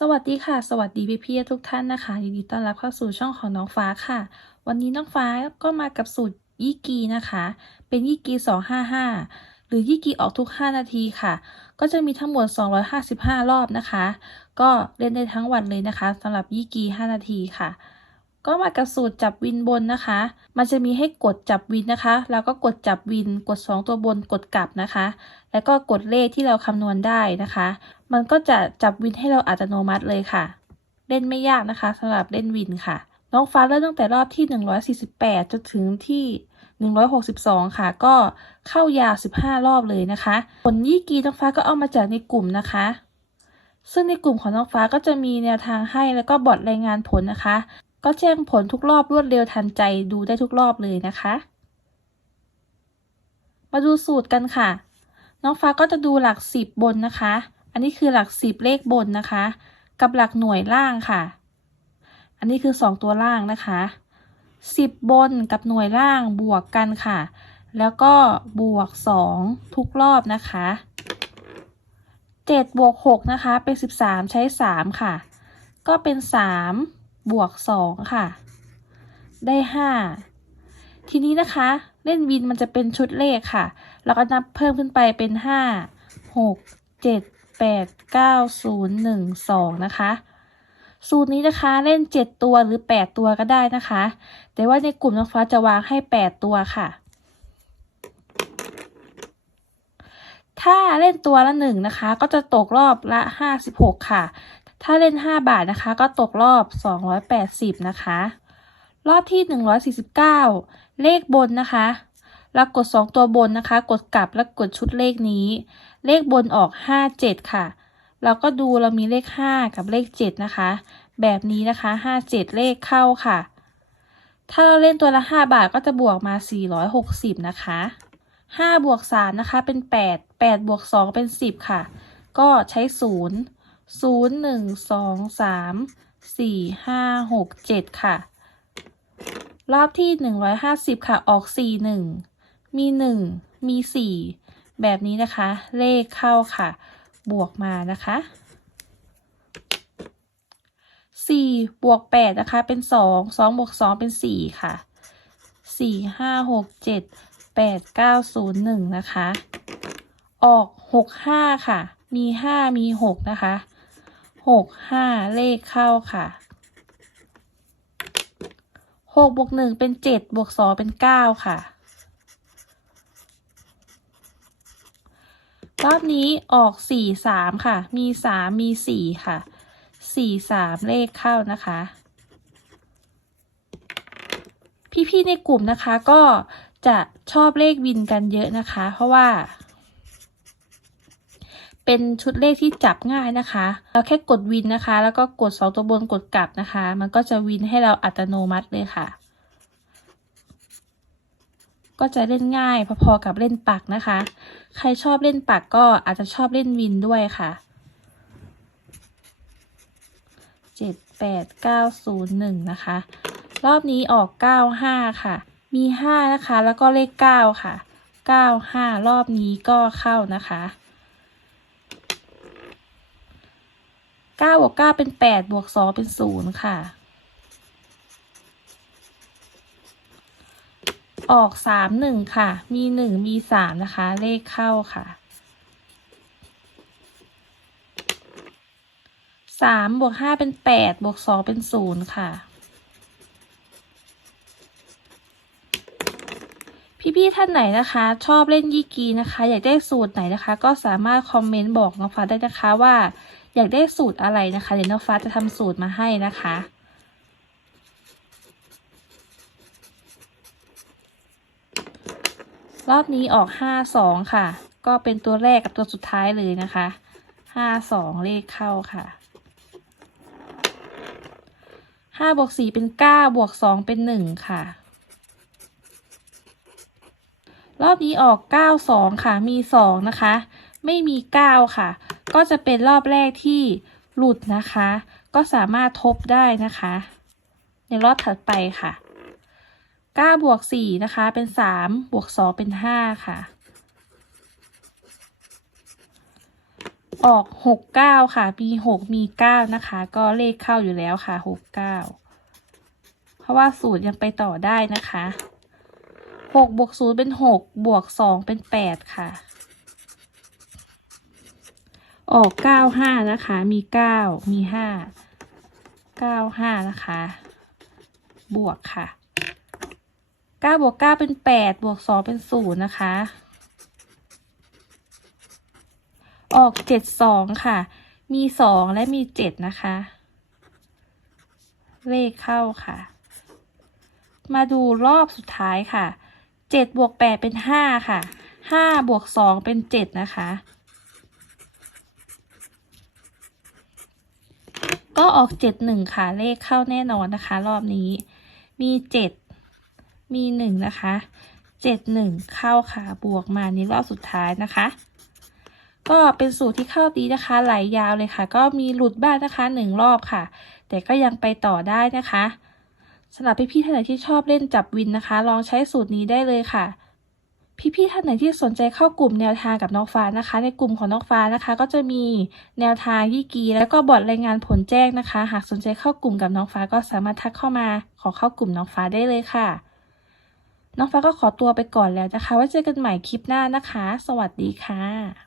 สวัสดีค่ะ สวัสดีพี่พี่ทุกท่านนะคะยินดีต้อนรับเข้าสู่ช่องของน้องฟ้าค่ะ วันนี้น้องฟ้าก็มากับสูตรยี่กีนะคะ เป็นยี่กีสองหรือยี่กีออกทุก 5 นาทีค่ะ ก็จะมีทั้งหมด 255 รอบนะคะ ก็เล่นได้ทั้งวันเลยนะคะสำหรับยี่กี 5 นาทีค่ะ ก็มากับสูตรจับวินบนนะคะ มันจะมีให้กดจับวินนะคะ แล้วก็กดจับวิน กด 2 ตัวบน กดกลับนะคะ แล้วก็กดเลขที่เราคำนวณได้นะคะ มันก็จะจับวินให้เราอัตโนมัติเลยค่ะ เล่นไม่ยากนะคะสำหรับเล่นวินค่ะ น้องฟ้าเริ่มตั้งแต่รอบที่ 148 จนถึงที่ 162 ค่ะ ก็เข้ายาว 15 รอบเลยนะคะ ผลยี่กีน้องฟ้าก็เอามาจากในกลุ่มนะคะซึ่งในกลุ่มของน้องฟ้าก็จะมีแนวทางให้แล้วก็บอทรายงานผลนะคะ ก็แจ้งผลทุกรอบรวดเร็วทันใจดูได้ทุกรอบเลยนะคะ มาดูสูตรกันค่ะ น้องฟ้าก็จะดูหลักสิบบนนะคะ อันนี้คือหลักสิบเลขบนนะคะ กับหลักหน่วยล่างค่ะ อันนี้คือสองตัวล่างนะคะสิบบนกับหน่วยล่างบวกกันค่ะ แล้วก็บวกสองทุกรอบนะคะเจ็ดบวกหกนะคะเป็นสิบสามใช้สามค่ะ ก็เป็นสาม บวกสองค่ะ ได้ห้าทีนี้นะคะ เล่นวินมันจะเป็นชุดเลขค่ะแล้วก็นับเพิ่มขึ้นไปเป็นห้าหกเจ็ดแปดเก้าศูนย์หนึ่งสองนะคะสูตรนี้นะคะเล่นเจ็ดตัวหรือแปดตัวก็ได้นะคะ แต่ว่าในกลุ่มน้องฟ้าจะวางให้แปดตัวค่ะ ถ้าเล่นตัวละหนึ่งนะคะ ก็จะตกรอบละห้าสิบหกค่ะ ถ้าเล่นห้าบาทนะคะ ก็ตกรอบสองร้อยแปดสิบนะคะ รอบที่หนึ่งร้อยสี่สิบเก้าเลขบนนะคะแล้วกด 2 ตัวบนนะคะ กดกลับแล้วกดชุดเลขนี้ เลขบนออก 5 7 ค่ะ เราก็ดูเรามีเลข 5 กับเลข 7 นะคะ แบบนี้นะคะ 5 7 เลขเข้าค่ะ ถ้าเราเล่นตัวละ 5 บาทก็จะบวกมา 460 นะคะ5บวก3นะคะเป็น 8 8บวก2เป็น 10 ค่ะ ก็ใช้ 0 0 1 2 3 4 5 6 7ค่ะ รอบที่150ค่ะ ออก4 1มี1มี4แบบนี้นะคะ เลขเข้าค่ะ บวกมานะคะ4บวก8นะคะ เป็น2 2บวก2เป็น4ค่ะ4 5 6 7 8 9 0 1นะคะ ออก6 5ค่ะ มี5มี6นะคะ 6 5เลขเข้าค่ะ6บวก1เป็น7บวก2เป็น9ค่ะ รอบนี้ออก4 3ค่ะ มี3มี4ค่ะ4 3เลขเข้านะคะ พี่ๆในกลุ่มนะคะก็จะชอบเลขวินกันเยอะนะคะ เพราะว่า เป็นชุดเลขที่จับง่ายนะคะ เราแค่กดวินนะคะ แล้วก็กด 2 ตัวบนกดกลับนะคะ มันก็จะวินให้เราอัตโนมัติเลยค่ะ ก็จะเล่นง่ายพอๆกับเล่นปักนะคะ ใครชอบเล่นปักก็อาจจะชอบเล่นวินด้วยค่ะเจ็ดแปดเก้าศูนย์หนึ่งนะคะ รอบนี้ออกเก้าห้าค่ะ มีห้านะคะ แล้วก็เลขเก้าค่ะเก้าห้ารอบนี้ก็เข้านะคะ เก้าบวกเก้าเป็นแปดบวกสองเป็นศูนย์ค่ะ ออกสามหนึ่งค่ะ มีหนึ่งมีสามนะคะ เลขเข้าค่ะสามบวกห้าเป็นแปดบวกสองเป็นศูนย์ค่ะ พี่ๆท่านไหนนะคะ ชอบเล่นยี่กีนะคะ อยากได้สูตรไหนนะคะ ก็สามารถคอมเมนต์บอกน้องฟ้าได้นะคะว่า อยากได้สูตรอะไรนะคะ เดี๋ยวน้องฟ้าจะทำสูตรมาให้นะคะ รอบนี้ออกห้าสองค่ะ ก็เป็นตัวแรกกับตัวสุดท้ายเลยนะคะห้าสองเลขเข้าค่ะห้าบวกสี่เป็นเก้าบวกสองเป็นหนึ่งค่ะ รอบนี้ออกเก้าสองค่ะ มีสองนะคะ ไม่มีเก้าค่ะ ก็จะเป็นรอบแรกที่หลุดนะคะ ก็สามารถทบได้นะคะ ในรอบถัดไปค่ะ9บวก4นะคะ เป็น3บวก2เป็น 5 ค่ะ ออกหกเก้าค่ะ มีหกมีเก้านะคะ ก็เลขเข้าอยู่แล้วค่ะหกเพราะว่าสูตรยังไปต่อได้นะคะหกบวกศูนย์เป็นหกบวกสองเป็นแปดค่ะ ออกเก้าห้านะคะ มีเก้ามีห้าเก้าห้านะคะ บวกค่ะเก้าบวกเก้าเป็นแปดบวกสองเป็นศูนย์นะคะ ออกเจ็ดสองค่ะ มีสองและมีเจ็ดนะคะ เลขเข้าค่ะ มาดูรอบสุดท้ายค่ะเจ็ดบวกแปดเป็นห้าค่ะห้าบวกสองเป็นเจ็ดนะคะ ก็ออกเจ็ดหนึ่งค่ะ เลขเข้าแน่นอนนะคะ รอบนี้ มีเจ็ดมีหนึ่งนะคะเจ็ดหนึ่งเข้าค่ะ บวกมาในรอบสุดท้ายนะคะ ก็เป็นสูตรที่เข้าดีนะคะ ไหลยาวเลยค่ะ ก็มีหลุดบ้างนะคะหนึ่งรอบค่ะ แต่ก็ยังไปต่อได้นะคะสำหรับพี่ๆท่านไหนที่ชอบเล่นจับวินนะคะ ลองใช้สูตรนี้ได้เลยค่ะ พี่ๆท่านไหนที่สนใจเข้ากลุ่มแนวทางกับน้องฟ้านะคะ ในกลุ่มของน้องฟ้านะคะ ก็จะมีแนวทางยี่กี แล้วก็บอร์ดรายงานผลแจ้งนะคะ หากสนใจเข้ากลุ่มกับน้องฟ้าก็สามารถทักเข้ามา ขอเข้ากลุ่มน้องฟ้าได้เลยค่ะ น้องฟ้าก็ขอตัวไปก่อนแล้วนะคะ ไว้เจอกันใหม่คลิปหน้านะคะ สวัสดีค่ะ